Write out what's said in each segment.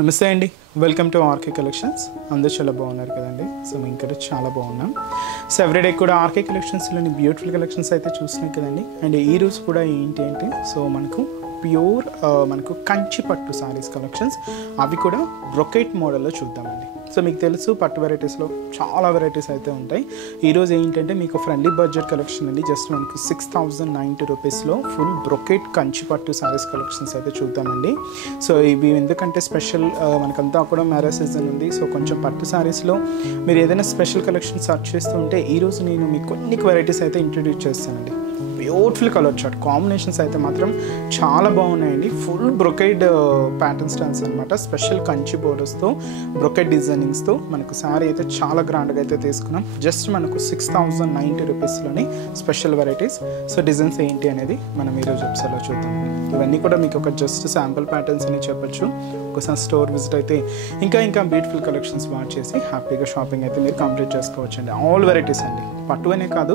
నమస్తే అండి, welcome to RK collections. అందరూ చాలా బాగున్నారు కదండి. సో మేము ఇక్కడ చాలా బాగున్నాం. సో ఎవ్రీడే కూడా ఆర్కే కలెక్షన్స్లోని బ్యూటిఫుల్ కలెక్షన్స్ అయితే చూస్తున్నాం కదండి. అండ్ ఈ రోజు కూడా ఏంటి అంటే సో మనకు ప్యూర్ మనకు కంచి పట్టు సారీస్ కలెక్షన్స్, అవి కూడా బ్రొకెట్ మోడల్లో చూద్దామండి. సో మీకు తెలుసు పట్టు వెరైటీస్లో చాలా వెరైటీస్ అయితే ఉంటాయి. ఈరోజు ఏంటంటే మీకు ఫ్రెండ్లీ బడ్జెట్ కలెక్షన్ అండి. జస్ట్ మనకు 6090 రూపీస్లో ఫుల్ బ్రొకెట్ కంచి పట్టు సారీస్ కలెక్షన్స్ అయితే చూద్దామండి. సో ఇవి ఎందుకంటే స్పెషల్ మనకంతా కూడా మ్యారేజ్ సీజన్ ఉంది. సో కొంచెం పట్టు సారీస్లో మీరు ఏదైనా స్పెషల్ కలెక్షన్ సర్చ్ చేస్తూ ఉంటే ఈరోజు నేను మీకు కొన్ని వెరైటీస్ అయితే ఇంట్రడ్యూస్ చేస్తానండి. బ్యూటిఫుల్ కలర్ చార్ట్ కాంబినేషన్స్ అయితే మాత్రం చాలా బాగున్నాయండి. ఫుల్ బ్రొకెడ్ ప్యాటర్న్ స్టైల్స్ అనమాట. స్పెషల్ కంచి బోర్డర్స్తో బ్రొకెడ్ డిజైనింగ్స్తో మనకు శారీ అయితే చాలా గ్రాండ్గా అయితే తీసుకున్నాం. జస్ట్ మనకు 6090 రూపీస్లోని స్పెషల్ వెరైటీస్. సో డిజైన్స్ ఏంటి అనేది మనం ఈరోజు ఎపిసోడ్లో చూద్దాం. ఇవన్నీ కూడా మీకు ఒక జస్ట్ శాంపుల్ ప్యాటర్న్స్ అని చెప్పొచ్చు. ఒకసారి స్టోర్ విజిట్ అయితే ఇంకా బ్యూటిఫుల్ కలెక్షన్స్ వాచ్ చేసి హ్యాపీగా షాపింగ్ అయితే మీరు కంప్లీట్ చేసుకోవచ్చు అండి. ఆల్ వెరైటీస్ అండి, పట్టు అనే కాదు,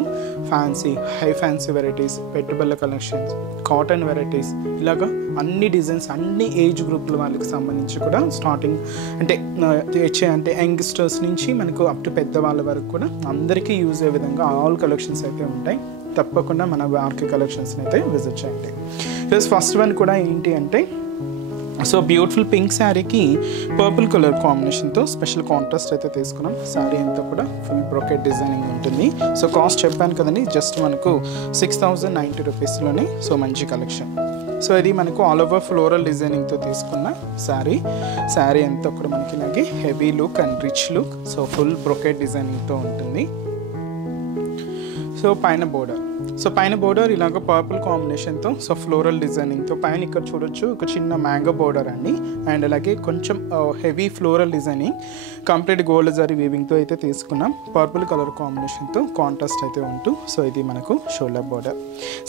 ఫ్యాన్సీ, హై ఫ్యాన్సీ వెరైటీస్, పెట్టుబడుల కలెక్షన్స్, కాటన్ వెరైటీస్, ఇలాగా అన్ని డిజైన్స్, అన్ని ఏజ్ గ్రూపుల వాళ్ళకి సంబంధించి కూడా స్టార్టింగ్ అంటే యంగ్స్టర్స్ నుంచి మనకు అప్ టు పెద్దవాళ్ళ వరకు కూడా అందరికీ యూజ్ అయ్యే విధంగా ఆల్ కలెక్షన్స్ అయితే ఉంటాయి. తప్పకుండా మన ఆర్కే కలెక్షన్స్ని అయితే విజిట్ చేయండి. ప్లస్ ఫస్ట్ వన్ కూడా ఏంటి అంటే సో బ్యూటిఫుల్ పింక్ శారీకి పర్పుల్ కలర్ కాంబినేషన్తో స్పెషల్ కాంట్రాస్ట్ అయితే తీసుకున్నాం. శారీ అంతా కూడా ఫుల్ బ్రొకెట్ డిజైనింగ్ ఉంటుంది. సో కాస్ట్ చెప్పాను కదండి, జస్ట్ మనకు 6090 రూపీస్లోనే సో మంచి కలెక్షన్. సో ఇది మనకు ఆల్ ఓవర్ ఫ్లోరల్ డిజైనింగ్తో తీసుకున్న శారీ అంతా కూడా మనకి ఇలాగే heavy look and rich look. So full brocade డిజైనింగ్తో ఉంటుంది. సో పైన బోర్డర్ ఇలాగ పర్పుల్ కాంబినేషన్తో సో ఫ్లోరల్ డిజైనింగ్తో పైన ఇక్కడ చూడొచ్చు ఒక చిన్న మ్యాంగో బోర్డర్ అండి. అండ్ అలాగే కొంచెం heavy floral designing complete gold zari వీవింగ్తో అయితే తీసుకున్నాం. పర్పుల్ కలర్ కాంబినేషన్తో కాంట్రాస్ట్ అయితే ఉంటూ సో ఇది మనకు shoulder border.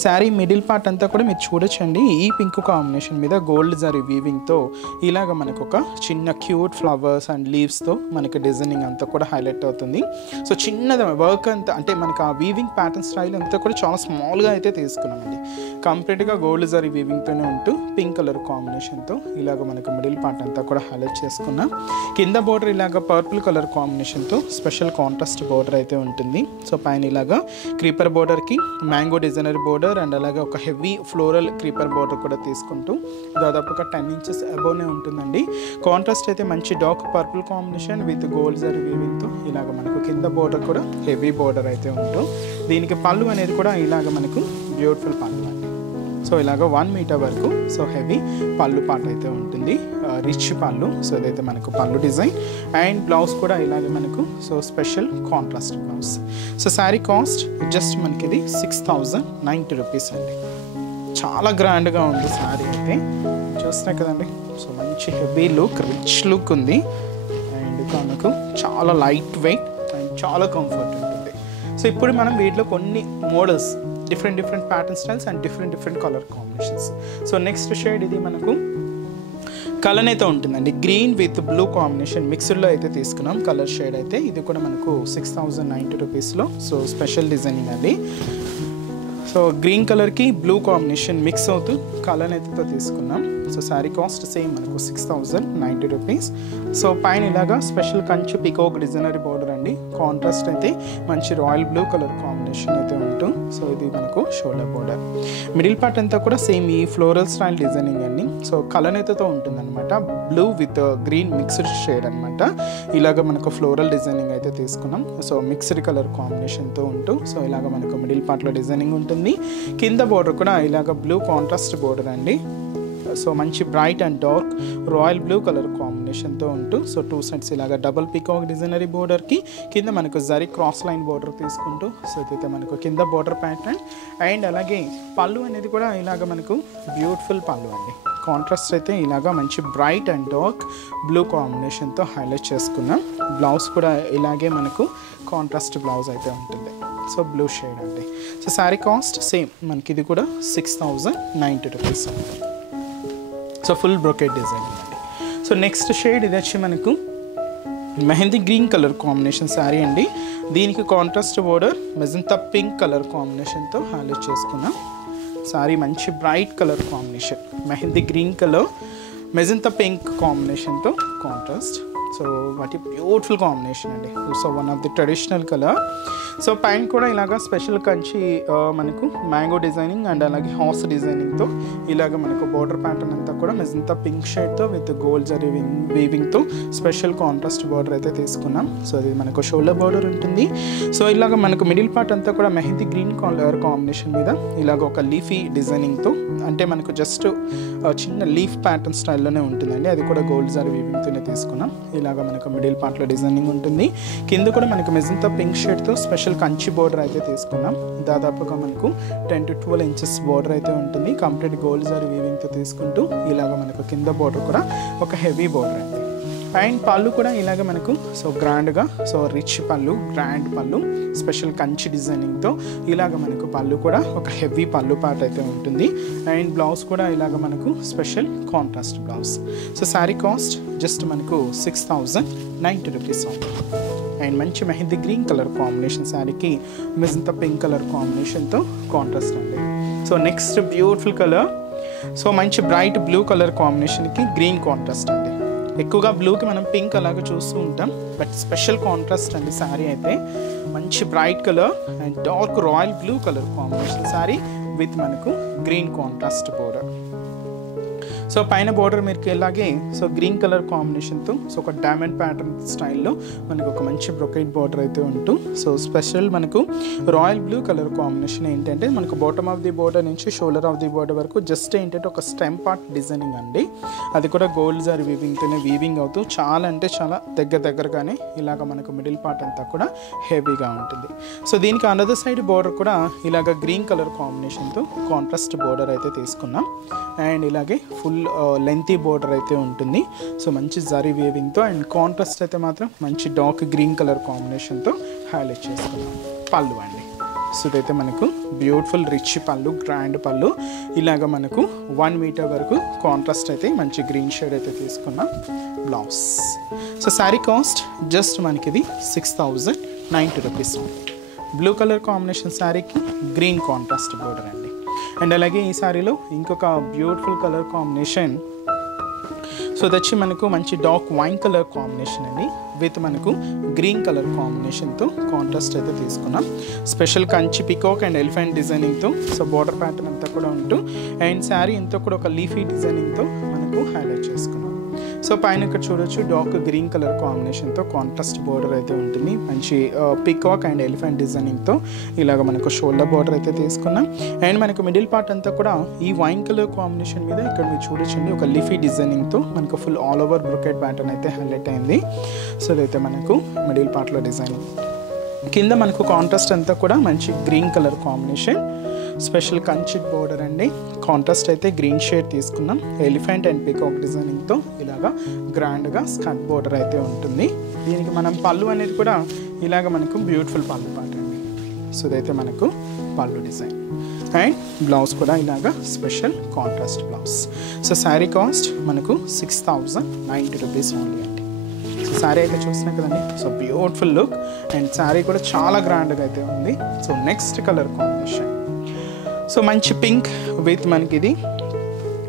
Sari middle part అంతా కూడా మీరు చూడొచ్చండి. ఈ పింక్ కాంబినేషన్ మీద గోల్డ్ జరీ వీవింగ్తో ఇలాగ మనకు ఒక చిన్న క్యూట్ ఫ్లవర్స్ అండ్ లీవ్స్తో మనకి డిజైనింగ్ అంతా కూడా హైలైట్ అవుతుంది. సో చిన్నది వర్క్ అంతా అంటే మనకు ఆ వీవింగ్ ప్యాటర్న్ స్టైల్ అంతా కూడా చాలా స్మాల్గా అయితే తీసుకున్నామండి. కంప్లీట్గా గోల్డ్ జరీ వీవింగ్తోనే ఉంటూ పింక్ కలర్ కాంబినేషన్తో ఇలాగ మనకు మిడిల్ పార్ట్ అంతా కూడా హైలైట్ చేసుకున్నాం. కింద బోర్డర్ ఇలాగ పర్పుల్ కలర్ కాంబినేషన్తో స్పెషల్ కాంట్రాస్ట్ బోర్డర్ అయితే ఉంటుంది. సో పైన ఇలాగా క్రీపర్ బోర్డర్కి మ్యాంగో డిజైనర్ బోర్డర్ అండ్ అలాగే ఒక హెవీ ఫ్లోరల్ క్రీపర్ బోర్డర్ కూడా తీసుకుంటూ దాదాపుగా 10 ఇంచెస్ అబోవ్నే ఉంటుందండి. కాంట్రాస్ట్ అయితే మంచి dark purple combination with gold zari వీవింగ్తో ఇలాగ మనకు కింద బోర్డర్ కూడా హెవీ బోర్డర్ అయితే ఉంటూ దీనికి పళ్ళు అనేది కూడా ఇలాగ మనకు బ్యూటిఫుల్ పళ్ళు అండి. సో ఇలాగ 1 మీటర్ వరకు సో హెవీ పళ్ళు పాట అయితే ఉంటుంది, రిచ్ పళ్ళు. సో ఇదైతే మనకు పళ్ళు డిజైన్ అండ్ బ్లౌజ్ కూడా ఇలాగే మనకు so special contrast blouse. So sari cost just మనకి ఇది 6090 రూపీస్ అండి. చాలా గ్రాండ్గా ఉంది శారీ అయితే చూస్తున్నాయి కదండి. సో మంచి హెవీ లుక్, రిచ్ లుక్ ఉంది అండ్ మనకు చాలా లైట్ వెయిట్ అండ్ చాలా కంఫర్ట్ ఉంటుంది. సో ఇప్పుడు మనం వీటిలో కొన్ని models, different pattern styles and different colour combinations. So next shade ఇది మనకు కలర్ అయితే ఉంటుందండి. గ్రీన్ విత్ బ్లూ కాంబినేషన్ మిక్స్డ్లో అయితే తీసుకున్నాం కలర్ షేడ్ అయితే. ఇది కూడా మనకు 6090 రూపీస్లో సో స్పెషల్ డిజైనింగ్ అండి. సో గ్రీన్ కలర్కి బ్లూ కాంబినేషన్ మిక్స్ అవుతూ కలర్ అయితే తీసుకున్నాం. సో శారీ కాస్ట్ సేమ్ మనకు 6090 రూపీస్. సో పైన ఇలాగా special Kanchi peacock designery border అండి. కాంట్రాస్ట్ అయితే మంచి రాయల్ బ్లూ కలర్ కాంబినేషన్ అయితే ఉంటూ సో ఇది మనకు షోల్డర్ బోర్డర్. మిడిల్ పార్ట్ అంతా కూడా సేమ్ ఈ ఫ్లోరల్ స్టైల్ డిజైనింగ్ అండి. సో కలనేతతో ఉంటుంది అనమాట. Blue with green mixed shade అనమాట. ఇలాగ మనకు ఫ్లోరల్ డిజైనింగ్ అయితే తీసుకున్నాం. సో మిక్స్డ్ కలర్ కాంబినేషన్తో ఉంటూ సో ఇలాగ మనకు మిడిల్ పార్ట్లో డిజైనింగ్ ఉంటుంది. కింద బోర్డర్ కూడా ఇలాగ బ్లూ కాంట్రాస్ట్ బోర్డర్ అండి. సో మంచి bright and dark royal blue colour కాంబినేషన్తో ఉంటూ సో 2 సైడ్స్ ఇలాగ డబుల్ పికాక్ డిజైనరీ బోర్డర్కి కింద మనకు జరీ క్రాస్ లైన్ బోర్డర్ తీసుకుంటూ సో ఇదైతే మనకు కింద బోర్డర్ ప్యాటర్న్. అండ్ అలాగే పళ్ళు అనేది కూడా ఇలాగ మనకు బ్యూటిఫుల్ పళ్ళు అండి. కాంట్రాస్ట్ అయితే ఇలాగా మంచి బ్రైట్ అండ్ డార్క్ బ్లూ కాంబినేషన్తో హైలైట్ చేసుకున్నాం. బ్లౌజ్ కూడా ఇలాగే మనకు కాంట్రాస్ట్ బ్లౌజ్ అయితే ఉంటుంది. సో బ్లూ షేడ్ అండి. సో శారీ కాస్ట్ సేమ్ మనకి ఇది కూడా 6090 rupees. So full brocade designing అండి. సో నెక్స్ట్ షేడ్ ఇది వచ్చి మనకు mehndi green colour combination sari అండి. దీనికి contrast border magenta pink colour కాంబినేషన్తో హైలైట్ చేసుకున్నాం. శారీ మంచి bright colour combination mehndi green colour magenta pink కాంబినేషన్తో కాంట్రాస్ట్. సో వాటి బ్యూటిఫుల్ కాంబినేషన్ అండి. So one of the traditional colour. So పైన కూడా ఇలాగ స్పెషల్ కంచి మనకు మ్యాంగో డిజైనింగ్ అండ్ అలాగే హార్స్ డిజైనింగ్తో ఇలాగ మనకు బోర్డర్ ప్యాటర్న్ అంతా కూడా మెజంతా పింక్ షేడ్తో విత్ గోల్డ్ జరీ వీవింగ్తో స్పెషల్ కాంట్రాస్ట్ బోర్డర్ అయితే తీసుకున్నాం. సో అది మనకు షోల్డర్ బోర్డర్ ఉంటుంది. సో ఇలాగ మనకు మిడిల్ పార్ట్ అంతా కూడా మెహందీ గ్రీన్ కలర్ కాంబినేషన్ మీద ఇలాగ ఒక లీఫీ డిజైనింగ్తో, అంటే మనకు జస్ట్ చిన్న లీఫ్ ప్యాటర్న్ స్టైల్లోనే ఉంటుందండి. అది కూడా గోల్డ్ జరీ వీవింగ్తోనే తీసుకున్నాం. ఇలాగ మనకు మిడిల్ పార్ట్లో డిజైనింగ్ ఉంటుంది. కింద కూడా మనకు మెజంతా పింక్ షేడ్తో స్పెషల్ కంచి బోర్డర్ అయితే తీసుకున్నాం. దాదాపుగా మనకు 10 to 12 inches బోర్డర్ అయితే ఉంటుంది. కంప్లీట్ గోల్డ్ జరీ వీవింగ్తో తీసుకుంటూ ఇలాగ మనకు కింద బోర్డర్ కూడా ఒక హెవీ బోర్డర్ అండి. అండ్ పళ్ళు కూడా ఇలాగ మనకు సో గ్రాండ్గా, సో రిచ్ పళ్ళు, గ్రాండ్ పళ్ళు, స్పెషల్ కంచి డిజైనింగ్తో ఇలాగ మనకు పళ్ళు కూడా ఒక హెవీ పళ్ళు పార్ట్ అయితే ఉంటుంది. అండ్ బ్లౌజ్ కూడా ఇలాగ మనకు special contrast blouse. So sari cost just మనకు 6090 రూపీస్. అండ్ మంచి మెహందీ గ్రీన్ కలర్ కాంబినేషన్ శారీకి మెజంతా పింక్ కలర్ కాంబినేషన్తో కాంట్రాస్ట్ అండి. So next beautiful colour. So మంచి బ్రైట్ బ్లూ కలర్ కాంబినేషన్కి గ్రీన్ కాంట్రాస్ట్ అండి. ఎక్కువగా బ్లూకి మనం పింక్ అలాగే చూస్తూ ఉంటాం, బట్ స్పెషల్ కాంట్రాస్ట్ అండి శారీ అయితే. మంచి bright colour and dark royal blue colour combination sari with మనకు గ్రీన్ కాంట్రాస్ట్ బోర్డర్. సో పైన బోర్డర్ మీకు ఇలాగే సో గ్రీన్ కలర్ కాంబినేషన్తో సో ఒక డైమండ్ ప్యాటర్న్ స్టైల్లో మనకు ఒక మంచి బ్రొకెట్ బోర్డర్ అయితే ఉంటూ, సో స్పెషల్ మనకు రాయల్ బ్లూ కలర్ కాంబినేషన్ ఏంటంటే మనకు బాటమ్ ఆఫ్ ది బోర్డర్ నుంచి షోల్డర్ ఆఫ్ ది బోర్డర్ వరకు జస్ట్ ఏంటంటే ఒక స్టెమ్ పార్ట్ డిజైనింగ్ అండి. అది కూడా గోల్డ్ జారీ వీవింగ్తోనే వీవింగ్ అవుతూ చాలా అంటే చాలా దగ్గరగానే ఇలాగ మనకు మిడిల్ పార్ట్ అంతా కూడా హెవీగా ఉంటుంది. సో దీనికి అనదర్ సైడ్ బోర్డర్ కూడా ఇలాగ గ్రీన్ కలర్ కాంబినేషన్తో కాంట్రాస్ట్ బోర్డర్ అయితే తీసుకున్నాం. అండ్ ఇలాగే ఫుల్ లెంతీ బోర్డర్ అయితే ఉంటుంది. సో మంచి జరీ వీవింగ్తో అండ్ కాంట్రాస్ట్ అయితే మాత్రం మంచి డార్క్ గ్రీన్ కలర్ కాంబినేషన్తో హైలైట్ చేసుకున్నాం. పళ్ళు అండి. సో ఇదైతే మనకు బ్యూటిఫుల్ రిచ్ పళ్ళు, గ్రాండ్ పళ్ళు. ఇలాగ మనకు 1 మీటర్ వరకు కాంట్రాస్ట్ అయితే మంచి గ్రీన్ షేడ్ అయితే తీసుకున్నాం. Blouse. So sari cost just మనకి ఇది 6090 రూపీస్. బ్లూ కలర్ కాంబినేషన్ శారీకి గ్రీన్ కాంట్రాస్ట్ బోర్డర్ అండి. అండ్ అలాగే ఈ శారీలో ఇంకొక బ్యూటిఫుల్ కలర్ కాంబినేషన్. సో దచ్చి మనకు మంచి డార్క్ వైన్ కలర్ కాంబినేషన్ అండి విత్ మనకు గ్రీన్ కలర్ కాంబినేషన్తో కాంట్రాస్ట్ అయితే తీసుకున్నాం. Special Kanchi peacock and elephant డిజైనింగ్తో సో బోర్డర్ ప్యాటర్న్ అంతా కూడా ఉంటూ అండ్ శారీ ఇంత కూడా ఒక లీఫీ డిజైనింగ్తో మనకు హైలైట్ చేసుకున్నాం. సో పైన ఇక్కడ చూడొచ్చు డార్క్ గ్రీన్ కలర్ కాంబినేషన్తో కాంట్రాస్ట్ బోర్డర్ అయితే ఉంటుంది. మంచి పికాక్ అండ్ ఎలిఫెంట్ డిజైనింగ్తో ఇలాగ మనకు షోల్డర్ బోర్డర్ అయితే తీసుకున్నాం. అండ్ మనకు మిడిల్ పార్ట్ అంతా కూడా ఈ వైన్ కలర్ కాంబినేషన్ మీద ఇక్కడ మీరు చూడొచ్చండి ఒక లీఫీ డిజైనింగ్తో మనకు full all over brocade pattern అయితే హైలైట్ అయింది. సో ఇదైతే మనకు మిడిల్ పార్ట్లో డిజైనింగ్. కింద మనకు కాంట్రాస్ట్ అంతా కూడా మంచి green colour combination, special Kanchi border అండి. కాంట్రాస్ట్ అయితే గ్రీన్ షేడ్ తీసుకున్నాం. ఎలిఫెంట్ అండ్ పికాక్ డిజైనింగ్తో ఇలాగా గ్రాండ్గా స్కర్ట్ బోర్డర్ అయితే ఉంటుంది. దీనికి మనం పళ్ళు అనేది కూడా ఇలాగ మనకు బ్యూటిఫుల్ పళ్ళు పాట అండి. సో ఇదైతే మనకు పళ్ళు డిజైన్. అండ్ బ్లౌజ్ కూడా ఇలాగా special contrast blouse. So sari cost మనకు 6090 రూపీస్ ఓన్లీ అండి. సో శారీ అయితే చూస్తున్నాం కదండి. So beautiful look and sari కూడా చాలా గ్రాండ్గా అయితే ఉంది. So next colour combination. So మంచి పింక్ విత్ మనకి ఇది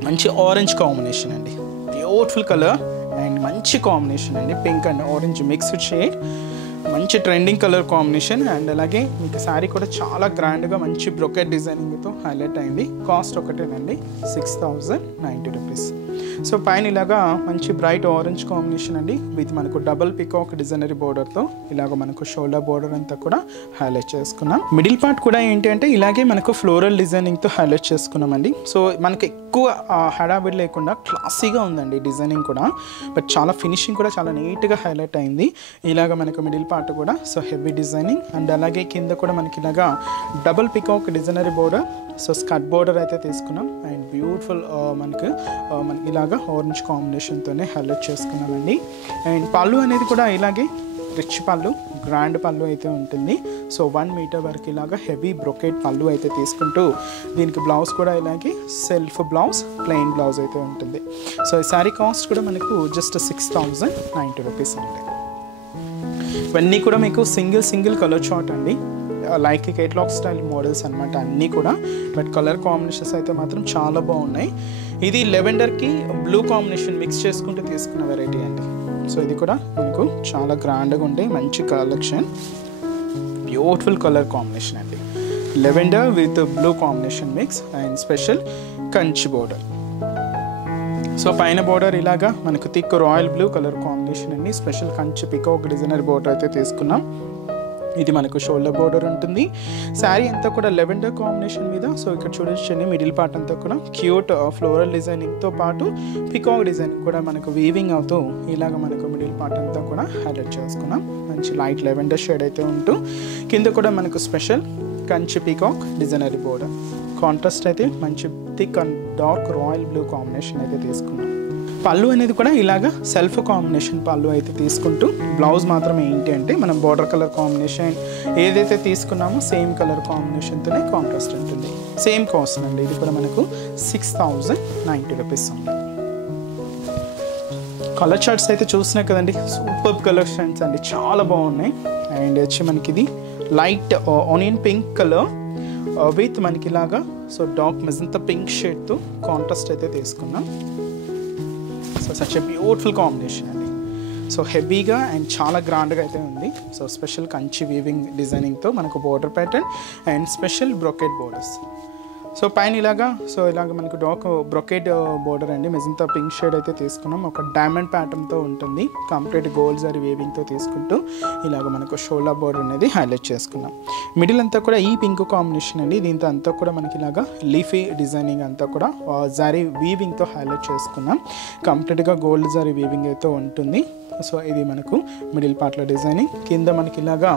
మంచి ఆరెంజ్ కాంబినేషన్ అండి. బ్యూటిఫుల్ కలర్ అండ్ మంచి కాంబినేషన్ అండి. Pink and orange mixed shade, మంచి ట్రెండింగ్ కలర్ కాంబినేషన్. అండ్ అలాగే మీకు శారీ కూడా చాలా గ్రాండ్గా మంచి బ్రొకెట్ డిజైనింగ్తో హైలైట్ అయింది. కాస్ట్ ఒకటేనండి 6090 రూపీస్. సో పైన ఇలాగా మంచి బ్రైట్ ఆరెంజ్ కాంబినేషన్ అండి విత్ మనకు డబుల్ పికాక్ డిజైనరీ బోర్డర్తో ఇలాగ మనకు షోల్డర్ బోర్డర్ అంతా కూడా హైలైట్ చేసుకున్నాం. మిడిల్ పార్ట్ కూడా ఏంటి అంటే ఇలాగే మనకు ఫ్లోరల్ డిజైనింగ్తో హైలైట్ చేసుకున్నామండి. సో మనకి ఎక్కువ హడావిడి లేకుండా క్లాసీగా ఉందండి డిజైనింగ్ కూడా, బట్ చాలా ఫినిషింగ్ కూడా చాలా నీట్గా హైలైట్ అయింది. ఇలాగ మనకు మిడిల్ పార్ట్ కూడా సో హెవీ డిజైనింగ్ అండ్ అలాగే కింద కూడా మనకి ఇలాగా double peacock designery border, so skirt border అయితే తీసుకున్నాం. అండ్ బ్యూటిఫుల్ మనకి ఇలాగా ఆరెంజ్ కాంబినేషన్తోనే హైలైట్ చేసుకున్నామండి. అండ్ పళ్ళు అనేది కూడా ఇలాగే రిచ్ పళ్ళు, గ్రాండ్ పళ్ళు అయితే ఉంటుంది. సో 1 మీటర్ వరకు ఇలాగా హెవీ బ్రొకెట్ పళ్ళు అయితే తీసుకుంటూ దీనికి బ్లౌజ్ కూడా ఇలాగే సెల్ఫ్ బ్లౌజ్, ప్లెయిన్ బ్లౌజ్ అయితే ఉంటుంది. సో ఈ శారీ కాస్ట్ కూడా మనకు జస్ట్ 6090 రూపీస్ అండి. ఇవన్నీ కూడా మీకు సింగిల్ కలర్ చార్ట్ అండి, లైక్ కేటలాగ్ స్టైల్ మోడల్స్ అనమాట అన్నీ కూడా. బట్ కలర్ కాంబినేషన్స్ అయితే మాత్రం చాలా బాగున్నాయి. ఇది లెవెండర్కి బ్లూ కాంబినేషన్ మిక్స్ చేసుకుంటూ తీసుకున్న వెరైటీ అండి. సో ఇది కూడా మనకు చాలా గ్రాండ్గా ఉండే మంచి కలెక్షన్, బ్యూటిఫుల్ కలర్ కాంబినేషన్ అండి. Lavender with blue combination mix and special Kanchi border. So పైన బోర్డర్ ఇలాగా మనకు thick royal blue colour combination అండి. Special Kanchi peacock designer border అయితే తీసుకున్నాం. ఇది మనకు షోల్డర్ బోర్డర్ ఉంటుంది. శారీ అంతా కూడా లెవెండర్ కాంబినేషన్ మీద. సో ఇక్కడ చూడొచ్చండి మిడిల్ పార్ట్ అంతా కూడా క్యూట్ ఫ్లోరల్ డిజైనింగ్తో పాటు పికాక్ డిజైనింగ్ కూడా మనకు వీవింగ్ అవుతూ ఇలాగ మనకు మిడిల్ పార్ట్ అంతా కూడా హైలైట్ చేసుకున్నాం. మంచి లైట్ లెవెండర్ షేడ్ అయితే ఉంటూ కింద కూడా మనకు special Kanchi peacock designer border. Contrast అయితే మంచి thick and dark royal blue combination అయితే తీసుకున్నాం. పళ్ళు అనేది కూడా ఇలాగ సెల్ఫ్ కాంబినేషన్ పళ్ళు అయితే తీసుకుంటూ బ్లౌజ్ మాత్రం ఏంటి అంటే మనం బార్డర్ కలర్ కాంబినేషన్ ఏదైతే తీసుకున్నామో సేమ్ కలర్ కాంబినేషన్తోనే కాంట్రాస్ట్ ఉంటుంది. సేమ్ కాస్ట్ అండి. ఇది కూడా మనకు 6090 రూపీస్ ఉంది. కలర్ చార్ట్స్ అయితే చూసినా కదండి, సూపర్ కలెక్షన్స్ అండి, చాలా బాగున్నాయి. అండ్ వచ్చి మనకి ఇది light onion pink colour with మనకి ఇలాగా సో డార్క్ మెజంతా పింక్ షేడ్తో కాంట్రాస్ట్ అయితే తీసుకున్నాం. So such a beautiful combination అండి. సో హెవీగా అండ్ చాలా గ్రాండ్గా అయితే ఉంది. సో స్పెషల్ కంచి వీవింగ్ డిజైనింగ్తో మనకు border pattern and special brocade borders. So పైన ఇలాగా సో ఇలాగ మనకు డార్క్ బ్రొకెట్ బోర్డర్ అండి, మెజంతా పింక్ షేడ్ అయితే తీసుకున్నాం. ఒక డైమండ్ ప్యాటర్న్తో ఉంటుంది. కంప్లీట్ గోల్డ్ జరీ వేవింగ్తో తీసుకుంటూ ఇలాగ మనకు షోల్డర్ బోర్డర్ అనేది హైలైట్ చేసుకున్నాం. మిడిల్ అంతా కూడా ఈ పింక్ కాంబినేషన్ అండి. దీంతో అంతా కూడా మనకి ఇలాగా లీఫీ డిజైనింగ్ అంతా కూడా జరీ వీవింగ్తో హైలైట్ చేసుకున్నాం. కంప్లీట్గా గోల్డ్ జరీ వీవింగ్ అయితే ఉంటుంది. సో ఇది మనకు మిడిల్ పార్ట్లో డిజైనింగ్. కింద మనకి ఇలాగా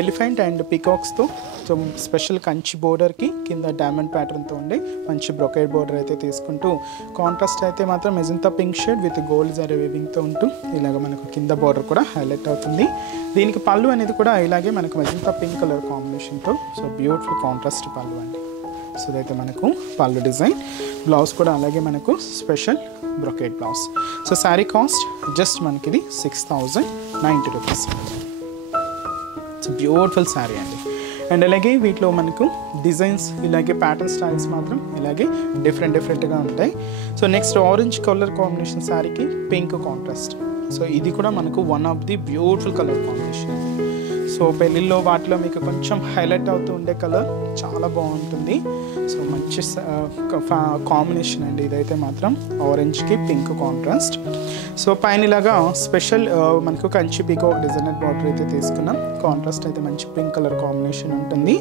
ఎలిఫెంట్ అండ్ పికాక్స్తో సో స్పెషల్ కంచి బోర్డర్కి కింద డైమండ్ ప్యాటర్న్తో ఉండే మంచి బ్రొకెట్ బోర్డర్ అయితే తీసుకుంటూ కాంట్రాస్ట్ అయితే మాత్రం magenta pink shade with gold zari వీవింగ్తో ఉంటూ ఇలాగ మనకు కింద బోర్డర్ కూడా హైలైట్ అవుతుంది. దీనికి పళ్ళు అనేది కూడా ఇలాగే మనకు మెజంతా పింక్ కలర్ కాంబినేషన్తో సో బ్యూటిఫుల్ కాంట్రాస్ట్ పళ్ళు అండి. సో ఇదైతే మనకు పళ్ళు డిజైన్. బ్లౌజ్ కూడా అలాగే మనకు special brocade blouse. So sari cost just మనకి ఇది 6090 రూపీస్. సో బ్యూటిఫుల్ శారీ అండి. అండ్ అలాగే వీటిలో మనకు డిజైన్స్ ఇలాగే ప్యాటర్న్ స్టైల్స్ మాత్రం ఇలాగే డిఫరెంట్గా ఉంటాయి. So next orange colour combination శారీకి పింక్ కాంట్రాస్ట్. సో ఇది కూడా మనకు one of the beautiful colour combination. So పెళ్ళిళ్ళలో వాటిలో మీకు కొంచెం హైలైట్ అవుతూ ఉండే కలర్ చాలా బాగుంటుంది. సో మంచి కాంబినేషన్ అండి ఇదైతే మాత్రం ఆరెంజ్కి పింక్ కాంట్రాస్ట్. సో పైన ఇలాగా స్పెషల్ మనకు కంచి పికాక్ డిజైనర్ బార్డర్ అయితే తీసుకున్నాం. కాంట్రాస్ట్ అయితే మంచి పింక్ కలర్ కాంబినేషన్ ఉంటుంది.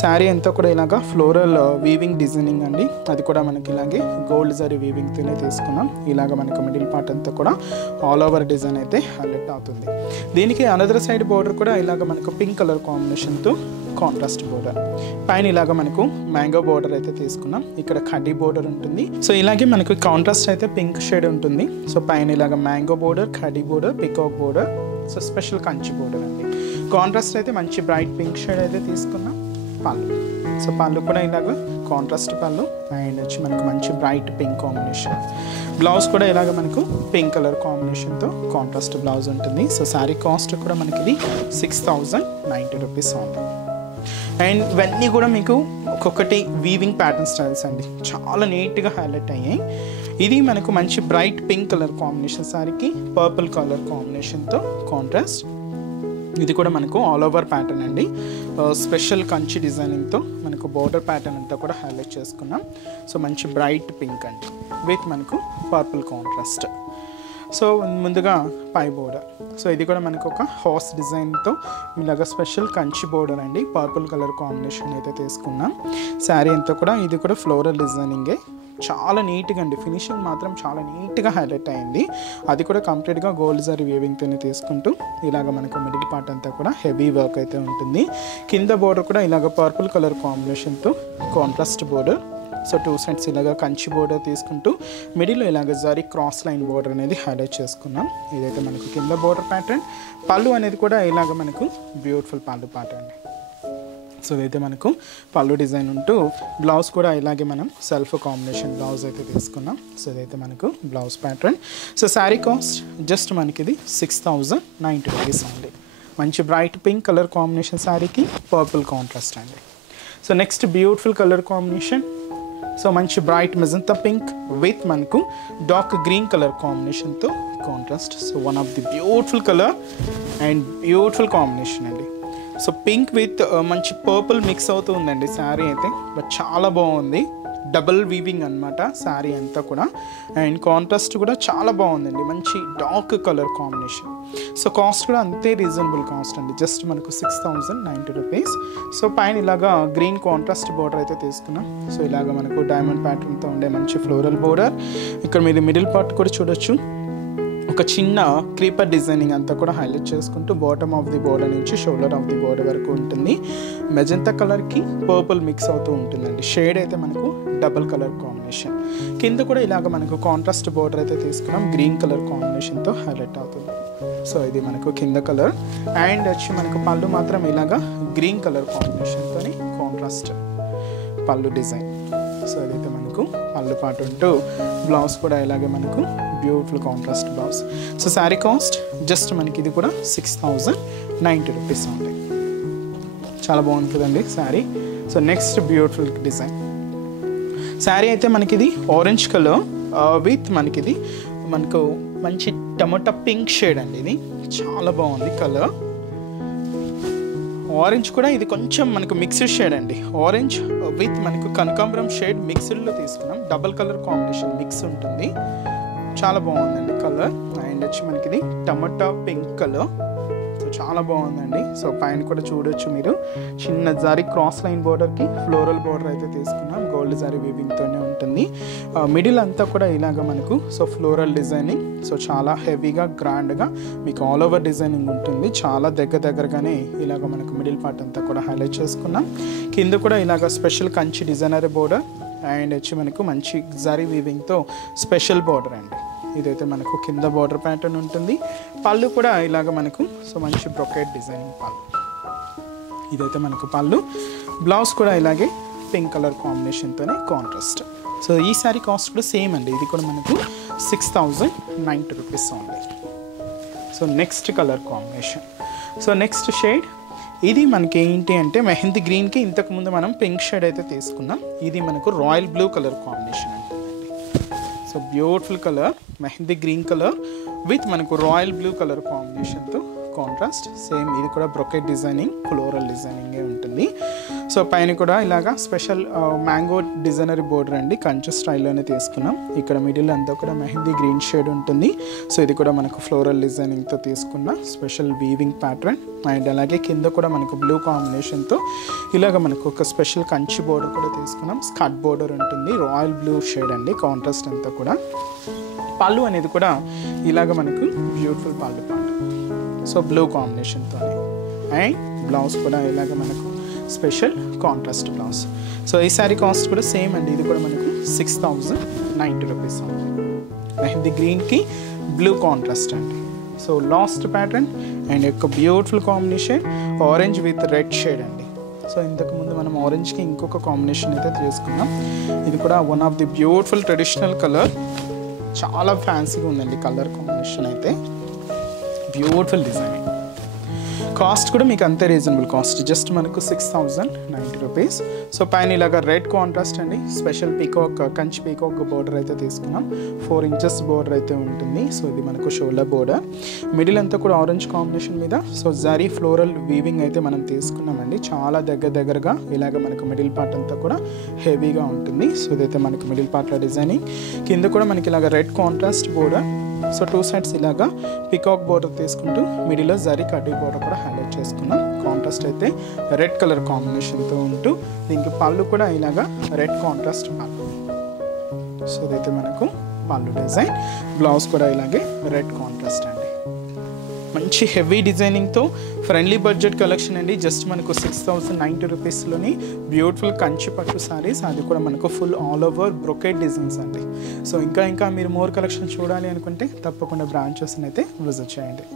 శారీ అంతా కూడా ఇలాగా ఫ్లోరల్ వీవింగ్ డిజైనింగ్ అండి. అది కూడా మనకి ఇలాగే గోల్డ్ జరీ వీవింగ్తోనే తీసుకున్నాం. ఇలాగ మనకు మిడిల్ పార్ట్ అంతా కూడా ఆల్ ఓవర్ డిజైన్ అయితే హైలైట్ అవుతుంది. దీనికి అనదర్ సైడ్ బార్డర్ కూడా ఇలాగ మనకు పింక్ కలర్ కాంబినేషన్తో కాంట్రాస్ట్ బోర్డర్. పైన ఇలాగ మనకు మ్యాంగో బోర్డర్ అయితే తీసుకున్నాం. ఇక్కడ కడ్డీ బోర్డర్ ఉంటుంది. సో ఇలాగే మనకు కాంట్రాస్ట్ అయితే పింక్ షేడ్ ఉంటుంది. సో పైన ఇలాగ మ్యాంగో బోర్డర్, కడ్డీ border, peacock border, so special Kanchi border అండి. కాంట్రాస్ట్ అయితే మంచి బ్రైట్ పింక్ షేడ్ అయితే తీసుకున్నాం. పళ్ళు సో పళ్ళు కూడా ఇలాగ కాంట్రాస్ట్ పళ్ళు అండ్ వచ్చి మనకు మంచి బ్రైట్ పింక్ కాంబినేషన్. బ్లౌజ్ కూడా ఇలాగ మనకు పింక్ కలర్ కాంబినేషన్తో కాంట్రాస్ట్ బ్లౌజ్ ఉంటుంది. సో శారీ కాస్ట్ కూడా మనకి ఇది 6090 రూపీస్ ఉంది. అండ్ ఇవన్నీ కూడా మీకు ఒక్కొక్కటి వీవింగ్ ప్యాటర్న్ స్టైల్స్ అండి, చాలా నీట్గా హైలైట్ అయ్యాయి. ఇది మనకు మంచి బ్రైట్ పింక్ కలర్ కాంబినేషన్ శారీకి పర్పుల్ కలర్ కాంబినేషన్తో కాంట్రాస్ట్. ఇది కూడా మనకు ఆల్ ఓవర్ ప్యాటర్న్ అండి. స్పెషల్ కంచి డిజైనింగ్తో మనకు బోర్డర్ ప్యాటర్న్ అంతా కూడా హైలైట్ చేసుకున్నాం. సో మంచి బ్రైట్ పింక్ అండి విత్ మనకు పర్పుల్ కాంట్రాస్ట్. సో ముందుగా పై బోర్డర్. సో ఇది కూడా మనకు ఒక హార్స్ డిజైన్తో ఇలాగ స్పెషల్ కంచి బోర్డర్ అండి. పర్పుల్ కలర్ కాంబినేషన్ అయితే తీసుకున్నాం. శారీ అంతా కూడా ఇది కూడా ఫ్లోరల్ డిజైనింగే. చాలా నీట్గా అండి, ఫినిషింగ్ మాత్రం చాలా నీట్గా హైలైట్ అయింది. అది కూడా కంప్లీట్గా గోల్డ్ జరీ వీవింగ్తోనే తీసుకుంటూ ఇలాగ మనకు మిడిల్ పార్ట్ అంతా కూడా హెవీ వర్క్ అయితే ఉంటుంది. కింద బోర్డర్ కూడా ఇలాగ పర్పుల్ కలర్ కాంబినేషన్తో contrast border. So two sides ఇలాగ కంచి బోర్డర్ తీసుకుంటూ మిడిల్లో ఇలాగ జరీ క్రాస్ లైన్ బోర్డర్ అనేది హైలైట్ చేసుకున్నాం. ఇదైతే మనకు కింద బోర్డర్ ప్యాటర్న్. పళ్ళు అనేది కూడా ఇలాగ మనకు బ్యూటిఫుల్ పళ్ళు ప్యాటర్న్ అండి. సో ఇదైతే మనకు పళ్ళు డిజైన్ ఉంటూ బ్లౌజ్ కూడా ఇలాగే మనం సెల్ఫ్ కాంబినేషన్ బ్లౌజ్ అయితే తీసుకున్నాం. సో ఇదైతే మనకు blouse pattern. So sari cost just మనకి ఇది 6090 రూపీస్ అండి. మంచి బ్రైట్ పింక్ కలర్ కాంబినేషన్ శారీకి పర్పుల్ కాంట్రాస్ట్ అండి. So next beautiful colour combination so మంచి బ్రైట్ మెజంతా పింక్ విత్ మనకు డార్క్ గ్రీన్ కలర్ కాంబినేషన్తో contrast. So one of the beautiful colour and beautiful combination అండి. సో పింక్ విత్ మంచి purple mix అవుతూ ఉందండి శారీ అయితే, బట్ చాలా బాగుంది. డబుల్ వీవింగ్ అనమాట శారీ అంతా కూడా, అండ్ కాంట్రాస్ట్ కూడా చాలా బాగుందండి. మంచి dark colour combination. So cost కూడా అంతే రీజనబుల్ కాస్ట్ అండి, జస్ట్ మనకు 6090 రూపీస్. సో పైన ఇలాగా గ్రీన్ కాంట్రాస్ట్ బోర్డర్ అయితే తీసుకున్నాం. సో ఇలాగ మనకు డైమండ్ ప్యాటర్న్తో ఉండే మంచి ఫ్లోరల్ బోర్డర్. ఇక్కడ మీరు మిడిల్ పార్ట్ కూడా చూడొచ్చు, ఒక చిన్న క్రీపర్ డిజైనింగ్ అంతా కూడా హైలైట్ చేసుకుంటూ బాటమ్ ఆఫ్ ది బోర్డర్ నుంచి షోల్డర్ ఆఫ్ ది బోర్డర్ వరకు ఉంటుంది. మెజంతా కలర్కి పర్పుల్ మిక్స్ అవుతూ ఉంటుందండి. షేడ్ అయితే మనకు డబల్ కలర్ కాంబినేషన్. కింద కూడా ఇలాగ మనకు కాంట్రాస్ట్ బోర్డర్ అయితే తీసుకున్నాం, గ్రీన్ కలర్ కాంబినేషన్తో హైలైట్ అవుతుంది. సో ఇది మనకు కింద కలర్, అండ్ వచ్చి మనకు పళ్ళు మాత్రం ఇలాగ గ్రీన్ కలర్ కాంబినేషన్తో కాంట్రాస్ట్ పళ్ళు డిజైన్. సో ఇదైతే మనకు పళ్ళు పాటు ఉంటూ బ్లౌజ్ కూడా ఇలాగే మనకు beautiful contrast blouse. So sari cost just మనకి ఇది కూడా 6090 రూపీస్ ఉంటాయి. చాలా బాగుంటుందండి sari. So next beautiful design sari అయితే మనకి ఇది ఆరెంజ్ కలర్ విత్ మనకి మనకు మంచి టమాటా పింక్ షేడ్ అండి. ఇది చాలా బాగుంది కలర్. ఆరెంజ్ కూడా ఇది కొంచెం మనకు మిక్స్డ్ షేడ్ అండి. ఆరెంజ్ విత్ మనకు కనకాంబరం షేడ్ మిక్స్డ్లో తీసుకున్నాం. డబల్ కలర్ కాంబినేషన్ మిక్స్ ఉంటుంది, చాలా బాగుందండి కలర్. అండ్ వచ్చి మనకి ఇది టమాటా పింక్ కలర్. సో చాలా బాగుందండి. సో పైన కూడా చూడొచ్చు మీరు, చిన్న జారీ క్రాస్ లైన్ బోర్డర్కి ఫ్లోరల్ బోర్డర్ అయితే తీసుకున్నాం. గోల్డ్ జారీ వీవింగ్తోనే ఉంటుంది. మిడిల్ అంతా కూడా ఇలాగ మనకు సో ఫ్లోరల్ డిజైనింగ్. సో చాలా హెవీగా గ్రాండ్గా మీకు ఆల్ ఓవర్ డిజైనింగ్ ఉంటుంది. చాలా దగ్గరగానే ఇలాగ మనకు మిడిల్ పార్ట్ అంతా కూడా హైలైట్ చేసుకున్నాం. కింద కూడా ఇలాగ special Kanchi designer border, and వచ్చి మనకు మంచి జరీ వీవింగ్తో స్పెషల్ బోర్డర్ అండి. ఇదైతే మనకు కింద బార్డర్ ప్యాటర్న్ ఉంటుంది. పళ్ళు కూడా ఇలాగ మనకు సో మంచి బ్రొకెట్ డిజైనింగ్ పళ్ళు. ఇదైతే మనకు పళ్ళు. బ్లౌజ్ కూడా ఇలాగే పింక్ కలర్ కాంబినేషన్తోనే కాంట్రాస్ట్. సో ఈ సారీ కాస్ట్ కూడా సేమ్ అండి, ఇది కూడా మనకు 6090 రూపీస్ ఉంది. So next colour combination. So next shade ఇది మనకి ఏంటి అంటే మెహందీ గ్రీన్కి ఇంతకుముందు మనం పింక్ షేడ్ అయితే తీసుకున్నాం. ఇది మనకు రాయల్ బ్లూ కలర్ కాంబినేషన్ ఉంటుందండి. So beautiful colour mehndi green colour with మనకు రాయల్ బ్లూ కలర్ కాంబినేషన్తో కాంట్రాస్ట్. సేమ్ ఇది కూడా బ్రొకెట్ డిజైనింగ్, ఫ్లోరల్ డిజైనింగే ఉంటుంది. సో పైన కూడా ఇలాగా స్పెషల్ మ్యాంగో డిజైనరీ బోర్డర్ అండి, కంచు స్టైల్లోనే తీసుకున్నాం. ఇక్కడ మిడిల్ అంతా కూడా మెహందీ గ్రీన్ షేడ్ ఉంటుంది. సో ఇది కూడా మనకు ఫ్లోరల్ డిజైనింగ్తో తీసుకున్న స్పెషల్ వీవింగ్ ప్యాటర్న్. అండ్ అలాగే కింద కూడా మనకు బ్లూ కాంబినేషన్తో ఇలాగ మనకు ఒక స్పెషల్ కంచి బోర్డర్ కూడా తీసుకున్నాం. స్కర్ట్ బోర్డర్ ఉంటుంది, రాయల్ బ్లూ షేడ్ అండి కాంట్రాస్ట్ అంతా కూడా. పళ్ళు అనేది కూడా ఇలాగ మనకు బ్యూటిఫుల్ పళ్ళు పాటు, సో బ్లూ కాంబినేషన్తో. అండ్ బ్లౌజ్ కూడా ఇలాగ మనకు స్పెషల్ కాంట్రాస్ట్ బ్లౌజ్. సో ఈ శారీ కాస్ట్ కూడా సేమ్ అండి, ఇది కూడా మనకు 6090 రూపీస్ ఉంది. మెహందీ గ్రీన్కి బ్లూ కాంట్రాస్ట్ అండి. సో లాస్ట్ ప్యాటర్న్ అండ్ యొక్క beautiful combination orange with red shade అండి. సో ఇంతకుముందు మనం ఆరెంజ్కి ఇంకొక కాంబినేషన్ అయితే తీసుకున్నాం. ఇది కూడా one of the beautiful traditional colour, చాలా ఫ్యాన్సీగా ఉందండి కలర్ కాంబినేషన్ అయితే. Beautiful design. కాస్ట్ కూడా మీకు అంతే రీజనబుల్ కాస్ట్, జస్ట్ మనకు 6090 రూపీస్. సో పైన ఇలాగ రెడ్ కాంట్రాస్ట్ అండి, special peacock Kanchi peacock border అయితే తీసుకున్నాం. 4 ఇంచెస్ బోర్డర్ అయితే ఉంటుంది. సో ఇది మనకు షోల్డర్ బోర్డర్. మిడిల్ అంతా కూడా ఆరెంజ్ కాంబినేషన్ మీద సో జరీ ఫ్లోరల్ వీవింగ్ అయితే మనం తీసుకున్నామండి. చాలా దగ్గరగా ఇలాగ మనకు మిడిల్ పార్ట్ అంతా కూడా హెవీగా ఉంటుంది. సో ఇదైతే మనకు మిడిల్ పార్ట్లో డిజైనింగ్. కింద కూడా మనకి ఇలాగ red contrast border. So 2 sides ఇలాగా పికాక్ బోర్డర్ తీసుకుంటూ మిడిల్లో జరీ కడ్డీ బోర్డర్ కూడా హైలైట్ చేసుకున్నాం. కాంట్రాస్ట్ అయితే రెడ్ కలర్ కాంబినేషన్తో ఉంటూ దీనికి పళ్ళు కూడా ఇలాగా రెడ్ కాంట్రాస్ట్ పళ్ళు. సో ఇదైతే మనకు పళ్ళు డిజైన్. బ్లౌజ్ కూడా ఇలాగే రెడ్ కాంట్రాస్ట్ అండి. మంచి హెవీ డిజైనింగ్తో ఫ్రెండ్లీ బడ్జెట్ కలెక్షన్ అండి. జస్ట్ మనకు 6090 రూపీస్లోని బ్యూటిఫుల్ కంచి పట్టు సారీస్, అది కూడా మనకు full all over brocade designs అండి. సో ఇంకా మీరు మోర్ కలెక్షన్ చూడాలి అనుకుంటే తప్పకుండా బ్రాంచెస్ని అయితే విజిట్ చేయండి.